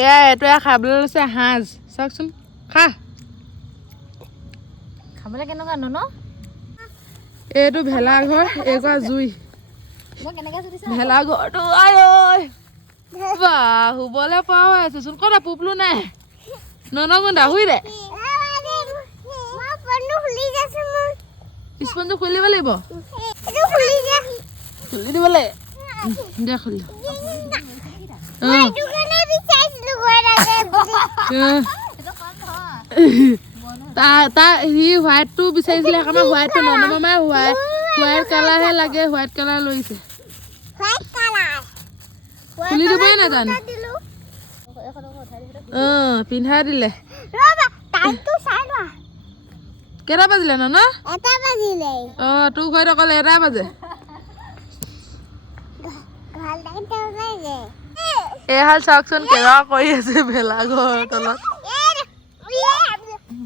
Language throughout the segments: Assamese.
এয়া এইটোৱে খাবলৈ লৈছে সাজ চাওকচোন খা খাবলৈ কেনেকুৱা ন এইটো ভেলাঘৰ এইকুৱা জুই মই কেনেকৈ চুটিছো ভেলাঘৰটো আই বা শুবলৈ পোৱা হৈ আছে চোন ক'ত পুপলো নাই ননগুন্দা শুই দে স্পঞ্জটো খুলি দিব লাগিব খুলি দিব লাগে দে খুলি সি হোৱাইটটো বিচাৰিছিলে সেইকাৰণে হোৱাইটটো ননমামাই হোৱাইট কালাৰহে লাগে হোৱাইট কালাৰ লৈছে খুলি দিবই নাজানো পিন্ধাই দিলে কেইটা বাজিলে ন তোৰ ঘৰত অকল 1টা বাজে এইহাল চাওকচোন কেনেকুৱা কৰি আছে ভেলাঘৰৰ তলত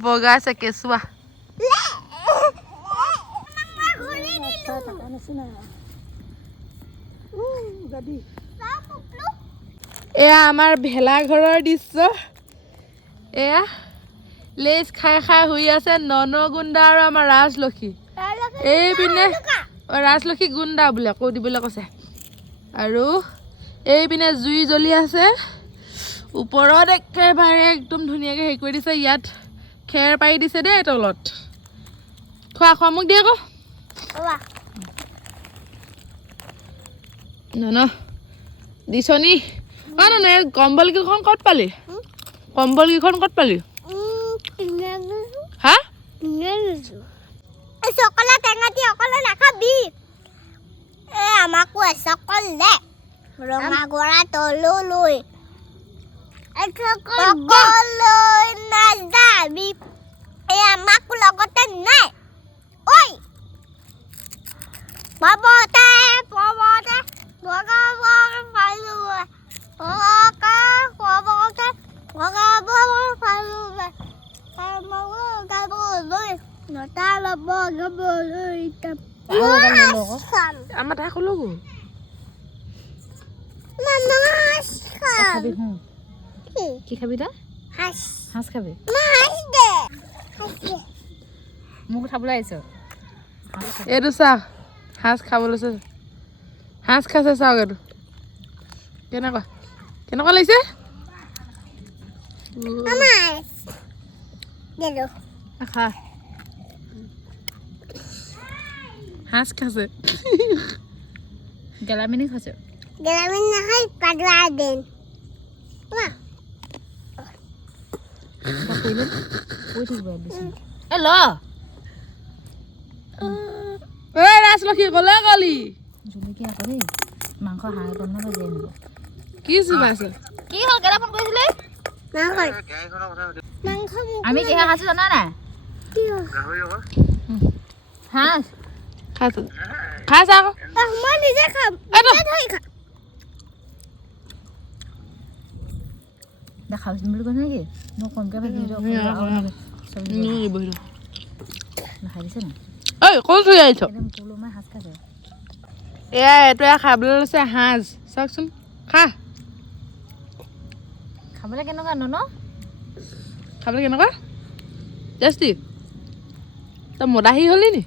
বগাইছে কেঁচুৱা এয়া আমাৰ ভেলাঘৰৰ দৃশ্য এয়া লেজ খাই খাই শুই আছে ননগুন্দা আৰু আমাৰ ৰাজলক্ষী এইপিনে ৰাজলক্ষী গুণ্ডা বোলে আকৌ দিবলৈ কৈছে আৰু এইপিনে জুই জ্বলি আছে ওপৰত একেবাৰে একদম ধুনীয়াকৈ হেৰি কৰি দিছে ইয়াত খেৰ পাৰি দিছে দেই তলত খোৱা মোক দিয়ে আকৌ ন দিছনি ন কম্বলকেইখন ক'ত পালি কম্বলকেইখন ক'ত পালি হা চকলা টেঙা দি অকলে নাখাবি আমাকো এচকল দে ৰঙা গৰা তললৈ লৈ নাযাবি আমাকো লগতে নাই ঐ পবতে আমাৰ তাই ক'লো কি খাবি তই সাজ খাবি মোক খাবলৈ আহিছ এইটো চাহ সাজ খাব লৈছে সাজ খাইছে চাওক এইটো কেনেকুৱা লাগিছে খা সাজ খাইছে গেলামিনি খাইছে ৰাজলক্ষী ক'লে গলি জুলুকি আকৌ দেই মাংস হাঁহ কণ ভাজি আনিব কি চুবাইছে কি হ'ল কেলা ফোন কৰিছিলে আমি কিহে খাইছো জানা নাই সাজ খাইছা আকৌ মই নিজে খাম দেখাবিচোন বুলি কৈছে নেকি মই কমকৈ ভাজি দেখাই দিছে নাই ক'ত থৈ আহিছ একদম পুলমাই সাজ খাইছে এয়া এইটোৱে খাবলৈ লৈছে সাজ চাওকচোন খা খাবলৈ কেনেকুৱা ন খাবলৈ কেনেকুৱা টেষ্টি তই মদাহী হ'লি নি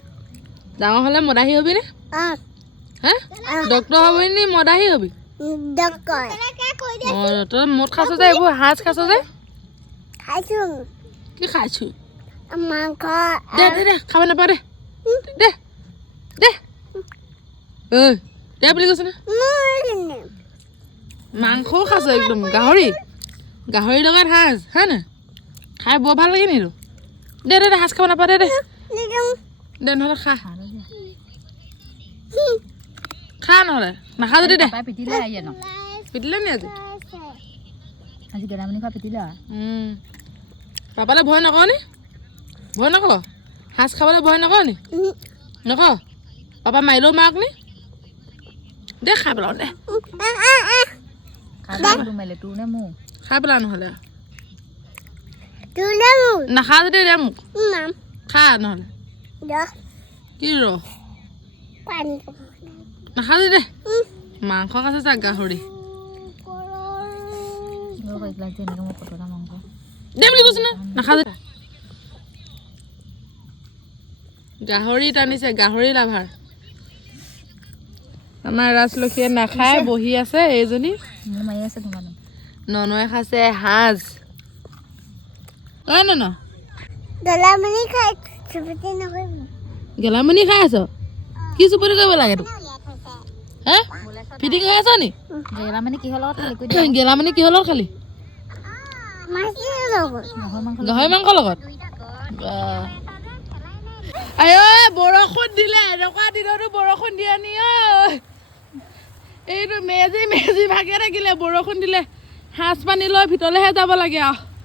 ডাঙৰ হ'লে মদাহী হবি নে হা ডক্তৰ হবি নি মদাহী হবি তই মদ খাইছ যে এইবোৰ সাজ খাইছ যে কি খাইছো দে খাব নাপাওঁ দে দে বুলি কৈছে না মাংসও খাইছ একদম গাহৰি লগত সাজ হয় না খাই বৰ ভাল লাগে নি দে সাজ খাব নাপাওঁ দে নহ'লে খা নহ'লে নাখা যদি দে পিটিলে নি আজি গেলামানি খোৱা পিটিলে পাপালৈ ভয় নকৰ নি ভয় নকৰ সাজ খাবলৈ ভয় নকৰ নি নকৰ পাপা মাৰিলেও মাৰক নি দে খাই পেলাওঁ দে তোৰ নে মোৰ খাই পেলা নহ'লে নাখা যদি দে মোক খা নহ'লে কি নাখা যদি দে মাংস খাইছে চা গাহৰি এইবিলাক যে এনেকৈ মই কটৰা মাংস দে বুলি কৈছো না নাখাওঁ দে গাহৰি টানিছে গাহৰি লাভাৰ আমাৰ ৰাজলক্ষ্মীয়ে নাখায় বহি আছে এইজনী মোৰ মাৰি আছে তোমাৰ ননয়ে খাইছে সাজ ন গলামণি খাই চুপতি নকৰিব গেলামণি খাই আছ কি চুপতি কৰিব লাগে তোক হে ফিটিং হৈ আছ নি গেলা মানে কিহৰ লগত খালি কৈ গেলামণি কিহৰ লগত খালি মাছৰ লগত গাহৰি মাংস লগত আইঐ বৰষুণ দিলে এনেকুৱা দিনতো বৰষুণ দিয়ে নি ঐ এইটো মেজি ভাগে থাকিলে বৰষুণ দিলে সাজ পানী লৈ ভিতৰলৈহে যাব লাগে আৰু